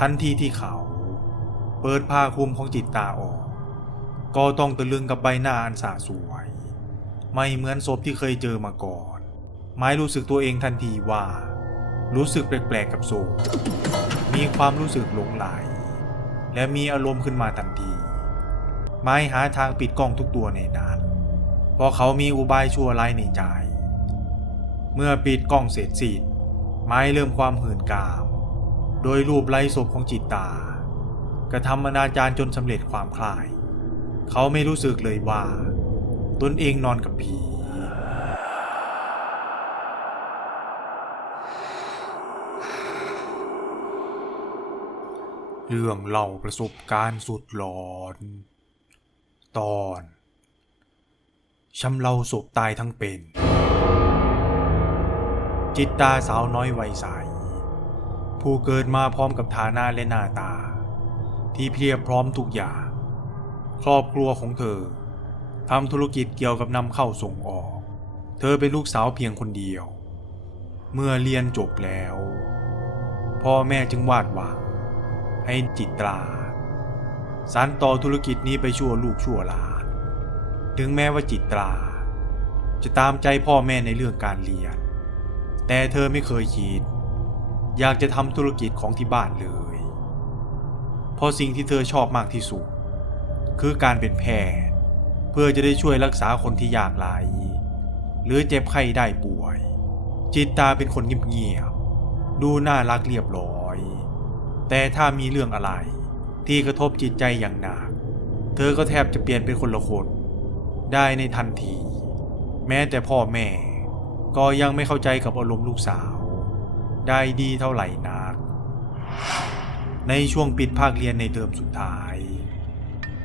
ทันทีที่เขา เปิดผ้าคลุมของจิตตาออก ก็ต้องตะลึงกับใบหน้าอันสาสวย ไม่เหมือนศพที่เคยเจอมาก่อนไม้รู้สึกตัวเองทันทีว่า รู้สึกแปลกๆกับศพมีความรู้สึกหลงไหล และมีอารมณ์ขึ้นมาทันที ไม้หาทางปิดกล้องทุกตัวในนั้นเพราะเขามีอุบายชั่วร้ายในใจ เมื่อปิดกล้องเสร็จสิ้นไม้เริ่มความหื่นกาม โดยรูปไร้ศพของจิตตา กระทำอนาจารจนสำเร็จความคลาย เขาไม่รู้สึกเลยว่า ตนเองนอนกับผี เรื่องเล่าประสบการณ์สุดหลอน ตอนชำเล่าศพตายทั้งเป็น จิตตาสาวน้อยวัยใส ผู้เกิดมาพร้อมกับฐานะและหน้าตา ที่เพียบพร้อมทุกอย่างครอบครัวของเธอทำธุรกิจเกี่ยวกับนำเข้าส่งออก เธอเป็นลูกสาวเพียงคนเดียว เมื่อเรียนจบแล้ว พ่อแม่จึงวาดหวังให้จิตราสานต่อธุรกิจนี้ไปชั่วลูกชั่วหลาน ถึงแม้ว่าจิตรา จะตามใจพ่อแม่ในเรื่องการเรียน แต่เธอไม่เคยคิด อยากจะทำธุรกิจของที่บ้านเลยเพราะสิ่งที่เธอชอบมากที่สุด คือการเป็นแพทย์ เพื่อจะได้ช่วยรักษาคนที่ยากไร้หรือเจ็บไข้ได้ป่วย จิตตาเป็นคนเงียบๆดูน่ารักเรียบร้อย แต่ถ้ามีเรื่องอะไร ที่กระทบจิตใจอย่างหนัก เธอก็แทบจะเปลี่ยนเป็นคนละคน ได้ในทันที แม้แต่พ่อแม่ก็ยังไม่เข้าใจกับอารมณ์ลูกสาว ได้ดีเท่าไหร่นัก ในช่วงปิดภาคเรียนในเทอมสุดท้าย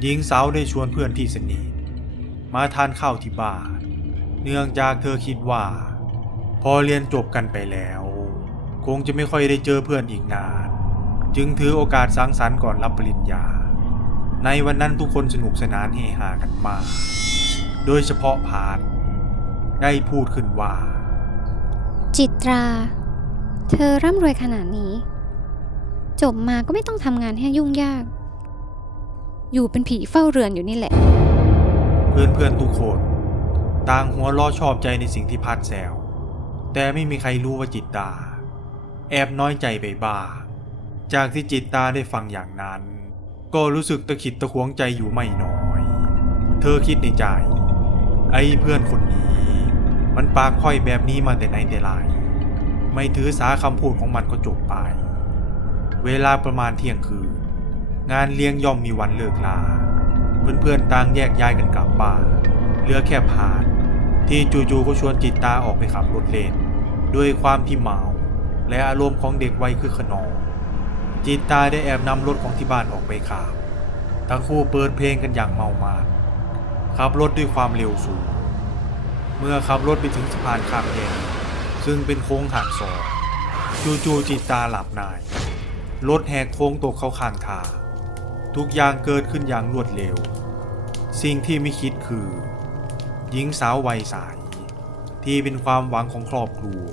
หญิงสาวได้ชวนเพื่อนที่สนิทมาทานข้าวที่บ้าน เนื่องจากเธอคิดว่า พอเรียนจบกันไปแล้ว คงจะไม่ค่อยได้เจอเพื่อนอีกนาน จึงถือโอกาสสังสรรค์ก่อนรับปริญญา ในวันนั้นทุกคนสนุกสนานเฮฮากันมาก โดยเฉพาะพาร์ทได้พูดขึ้นว่า จิตรา เธอร่ำรวยขนาดนี้ จบมาก็ไม่ต้องทำงานให้ยุ่งยาก อยู่เป็นผีเฝ้าเรือนอยู่นี่แหละ เพื่อนๆทุกคนต่างหัวเร้อชอบใจในสิ่งที่พัดแซวแต่ไม่มีใครรู้ว่าจิตตา แอบน้อยใจไปบ้างจากที่จิตตาได้ฟังอย่างนั้น ก็รู้สึกตะขิดตะขวงใจอยู่ไม่น้อย เธอคิดในใจ ไอ้เพื่อนคนนี้ มันปากค่อยแบบนี้มาแต่ไหนแต่ไร ไม่ถือสาคำพูดของมันก็จบไป เวลาประมาณเที่ยงคืน งานเลี้ยงย่อมมีวันเลิกลา เพื่อนๆต่างแยกย้ายกันกลับบ้านเหลือแค่พานที่จู่ๆก็ชวนจิตตาออกไปขับรถเล่นด้วยความที่เมา และอารมณ์ของเด็กวัยคือขนองจิตตาได้แอบนำรถของที่บ้านออกไปขับทั้งคู่เปิดเพลงกันอย่างเมามาขับรถด้วยความเร็วสูง เมื่อขับรถไปถึงสะพานข้ามแยก ซึ่งเป็นโค้งหักศอกจู่ๆจิตตาหลับในรถแหกโค้งตกเข้าข้างทางทุกอย่างเกิดขึ้นอย่างรวดเร็ว สิ่งที่ไม่คิดคือ หญิงสาววัยใสที่เป็นความหวังของครอบครัว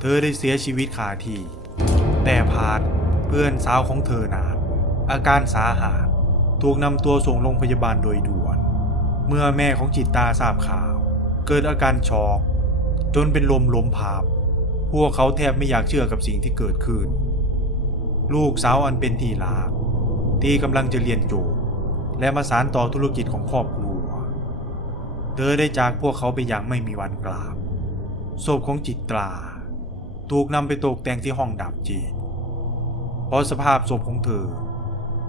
เธอได้เสียชีวิตคาที่แต่พาดเพื่อนสาวของเธอนั้นอาการสาหัสถูกนำตัวส่งโรงพยาบาลโดยด่วน เมื่อแม่ของจิตตาทราบข่าว เกิดอาการช็อก จนเป็นลมลมภาพพวกเขาแทบไม่อยากเชื่อกับสิ่งที่เกิดขึ้น ลูกสาวอันเป็นที่รักที่กำลังจะเรียนจบและมาสานต่อธุรกิจของครอบครัว เธอได้จากพวกเขาไปอย่างไม่มีวันกลับศพของจิตรา ถูกนำไปตกแต่งที่ห้องดับจิต เพราะสภาพศพของเธอ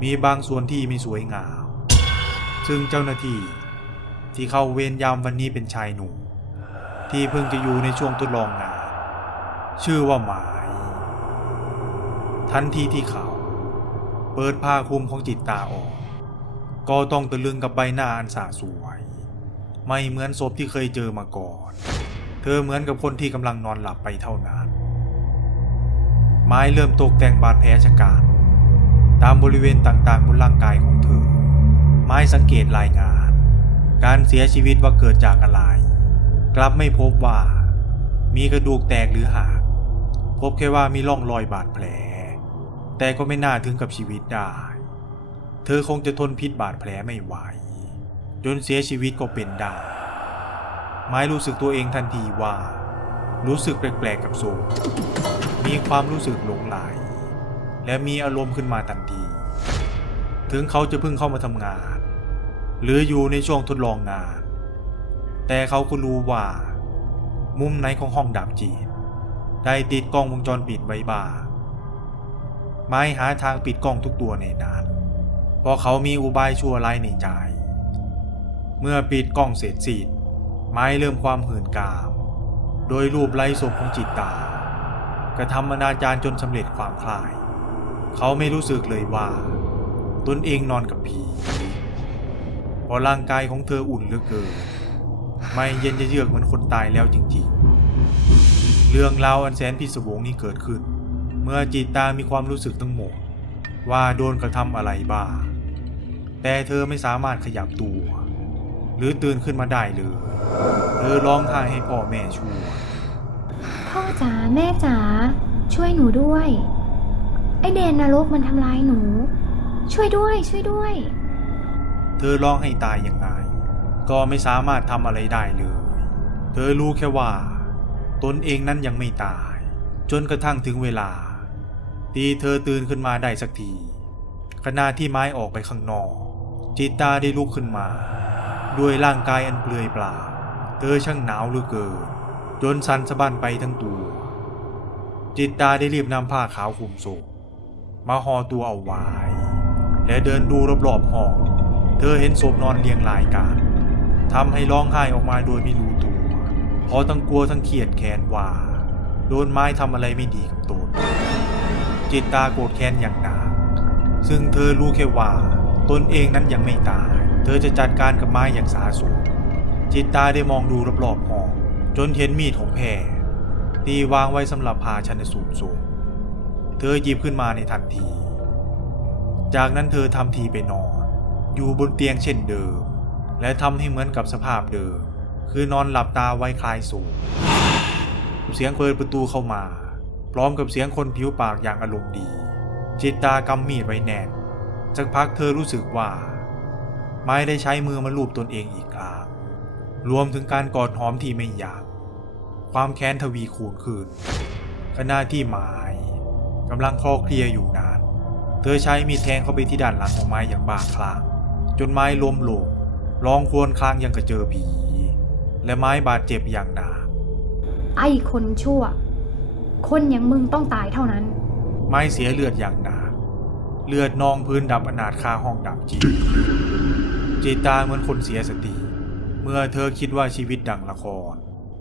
มีบางส่วนที่ไม่สวยงาม ซึ่งเจ้าหน้าที่ที่เข้าเวรยามวันนี้เป็นชายหนุ่ม ที่เพิ่งจะอยู่ในช่วงทดลองงาน ชื่อว่าหมาย ทันทีที่เขาเปิดผ้าคลุมของจิตตาออก ก็ต้องตะลึงกับใบหน้าอันสาสวย ไม่เหมือนศพที่เคยเจอมาก่อน เธอเหมือนกับคนที่กำลังนอนหลับไปเท่านั้น ไม้เริ่มตกแต่งบาดแผลชะกันตามบริเวณต่างๆบนร่างกายของเธอ ไม้สังเกตรายงาน การเสียชีวิตว่าเกิดจากอะไร กลับไม่พบว่า มีกระดูกแตกหรือหักพบแค่ว่ามีร่องรอยบาดแผล แต่ก็ไม่น่าถึงกับชีวิตได้ เธอคงจะทนพิษบาดแผลไม่ไหว จนเสียชีวิตก็เป็นได้ไม้รู้สึกตัวเองทันทีว่า รู้สึกแปลกๆกับโซมีความรู้สึกหลงไหล และมีอารมณ์ขึ้นมาทันที ถึงเขาจะเพิ่งเข้ามาทำงาน หรืออยู่ในช่วงทดลองงาน แต่เขาก็รู้ว่า มุมไหนของห้องดับจีนได้ติดกล้องวงจรปิดไว้บ้าไม้หาทางปิดกล้องทุกตัวในนั้นเพราะเขามีอุบายชั่วร้ายในใจ เมื่อปิดกล้องเสร็จสิ้นไม้เริ่มความหื่นกาม โดยรูปไล่ศพของจิตตากระทำอนาจารจนสำเร็จความคลาย เขาไม่รู้สึกเลยว่า ตนเองนอนกับผีเพราะร่างกายของเธออุ่นเหลือเกิน ไม่เย็นจะเยือกเหมือนคนตายแล้วจริงๆ เรื่องราวอันแสนพิศวงนี้เกิดขึ้น เมื่อจิตตามีความรู้สึกทั้งหมด ว่าโดนกระทำอะไรบ้างแต่เธอไม่สามารถขยับตัว หรือตื่นขึ้นมาได้เลย เธอร้องไห้ให้พ่อแม่ช่วยพ่อจ๋าแม่จ๋าช่วยหนูด้วย ไอเดนนรกมันทำร้ายหนู ช่วยด้วยช่วยด้วย เธอร้องให้ตายยังไง ก็ไม่สามารถทำอะไรได้เลย เธอรู้แค่ว่า ตนเองนั้นยังไม่ตาย จนกระทั่งถึงเวลา ที่เธอตื่นขึ้นมาได้สักที ขณะที่ไม้ออกไปข้างนอก จิตตาได้ลุกขึ้นมา ด้วยร่างกายอันเปลือยเปล่า เธอช่างหนาวเหลือเกิน จนสันสะบั้นไปทั้งตัว จิตตาได้รีบนำผ้าขาวคลุมศพมาห่อตัวเอาไว้และเดินดูรอบๆห้อง เธอเห็นศพนอนเรียงรายกัน ทำให้ร้องไห้ออกมาโดยไม่รู้ตัว เพราะทั้งกลัวทั้งเครียดแค้นว่า โดนไม้ทำอะไรไม่ดีกับตนจิตตาโกรธแค้นอย่างหนักซึ่งเธอรู้แค่ว่า ตนเองนั้นยังไม่ตาย เธอจะจัดการกับไม้อย่างสาสมจิตตาได้มองดูรอบๆห้องจนเห็นมีดของแพรที่วางไว้สำหรับผ่าชันสูตรศพเธอหยิบขึ้นมาในทันที จากนั้นเธอทำทีไปนอน อยู่บนเตียงเช่นเดิม และทำให้เหมือนกับสภาพเดิม คือนอนหลับตาไว้คลายสูง เสียงเปิดประตูเข้ามา พร้อมกับเสียงคนผิวปากอย่างอารมณ์ดี จิตตากำมีดไว้แน่นสักพักเธอรู้สึกว่า ไม่ได้ใช้มือมาลูบตนเองอีกครั้งรวมถึงการกอดหอมที่ไม่อยาก ความแค้นทวีคูณขึ้นขณะที่หมายกำลังคลอเคลียร์อยู่นาน เธอใช้มีดแทงเข้าไปที่ด้านหลังของไม้อย่างบ้าคลั่งจนไม้ล้มลง ร้องครวญครางอย่างกระเจอผี และไม้บาดเจ็บอย่างหนักไอคนชั่ว คนอย่างมึงต้องตายเท่านั้น ไม้เสียเลือดอย่างหนักเลือดนองพื้นดับอนาถคาห้องดับจีตจิตตาเหมือนคนเสียสติ เมื่อเธอคิดว่าชีวิตดังละคร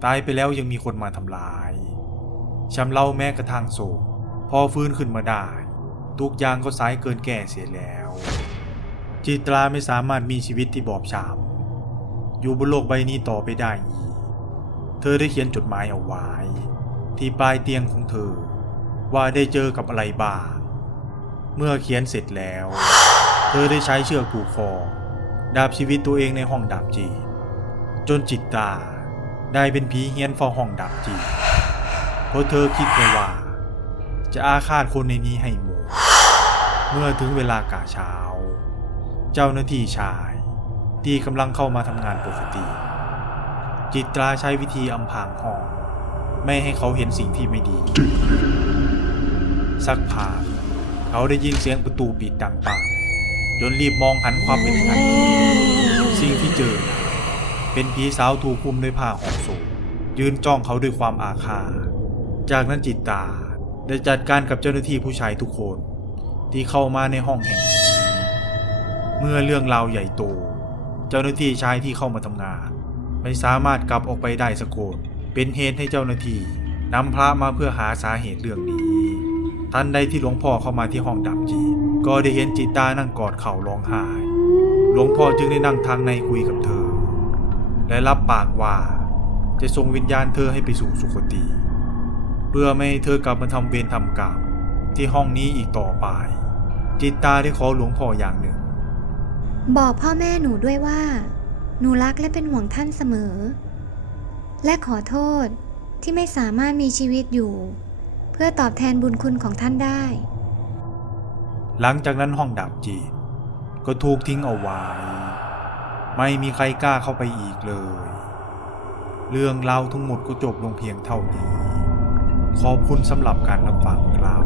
ตายไปแล้วยังมีคนมาทำลายชำเล่าแม้กระทั่งโศกพอฟื้นขึ้นมาได้ ทุกอย่างก็สายเกินแก่เสียแล้ว จิตราไม่สามารถมีชีวิตที่บอบช้ำอยู่บนโลกใบนี้ต่อไปได้อีก เธอได้เขียนจดหมายเอาไว้ ที่ปลายเตียงของเธอ ว่าได้เจอกับอะไรบ้าง เมื่อเขียนเสร็จแล้ว เธอได้ใช้เชือกผูกคอดาบชีวิตตัวเองในห้องดาบจีจนจิตตาได้เป็นผีเฮียนเฝ้าห้องดาบจีเพราะเธอคิดไปว่า จะอาฆาตคนในนี้ให้หมดเมื่อถึงเวลากาเช้า เจ้าหน้าที่ชายที่กำลังเข้ามาทำงานปกติ จิตราใช้วิธีอำพรางห้องไม่ให้เขาเห็นสิ่งที่ไม่ดี สักพักเขาได้ยินเสียงประตูปิดดังปังจนรีบมองหันความเป็นทันทีสิ่งที่เจอ เป็นผีสาวถูกคุมด้วยผ้าห่อศพยืนจ้องเขาด้วยความอาฆาตจากนั้นจิตตาได้จัดการกับเจ้าหน้าที่ผู้ชายทุกคน ที่เข้ามาในห้องแห่งนี้ เมื่อเรื่องราวใหญ่โต เจ้าหน้าที่ชายที่เข้ามาทำงาน ไม่สามารถกลับออกไปได้สักคนเป็นเหตุให้เจ้าหน้าที่นำพระมาเพื่อหาสาเหตุเรื่องนี้ทันใดที่หลวงพ่อเข้ามาที่ห้องดับจีนก็ได้เห็นจิตตานั่งกอดเข่าร้องไห้หลวงพ่อจึงได้นั่งทางในคุยกับเธอ และรับปากว่า จะส่งวิญญาณเธอให้ไปสู่สุคติ เพื่อไม่ให้เธอกลับมาทำเวรทำกรรมที่ห้องนี้อีกต่อไป จิตตาได้ขอหลวงพ่ออย่างหนึ่ง บอกพ่อแม่หนูด้วยว่า หนูรักและเป็นห่วงท่านเสมอ และขอโทษที่ไม่สามารถมีชีวิตอยู่ เพื่อตอบแทนบุญคุณของท่านได้ หลังจากนั้นห้องดาบจีนก็ถูกทิ้งเอาไว้ ไม่มีใครกล้าเข้าไปอีกเลย เรื่องราวทั้งหมดก็จบลงเพียงเท่านี้ ขอบคุณสำหรับการรับฟังครับ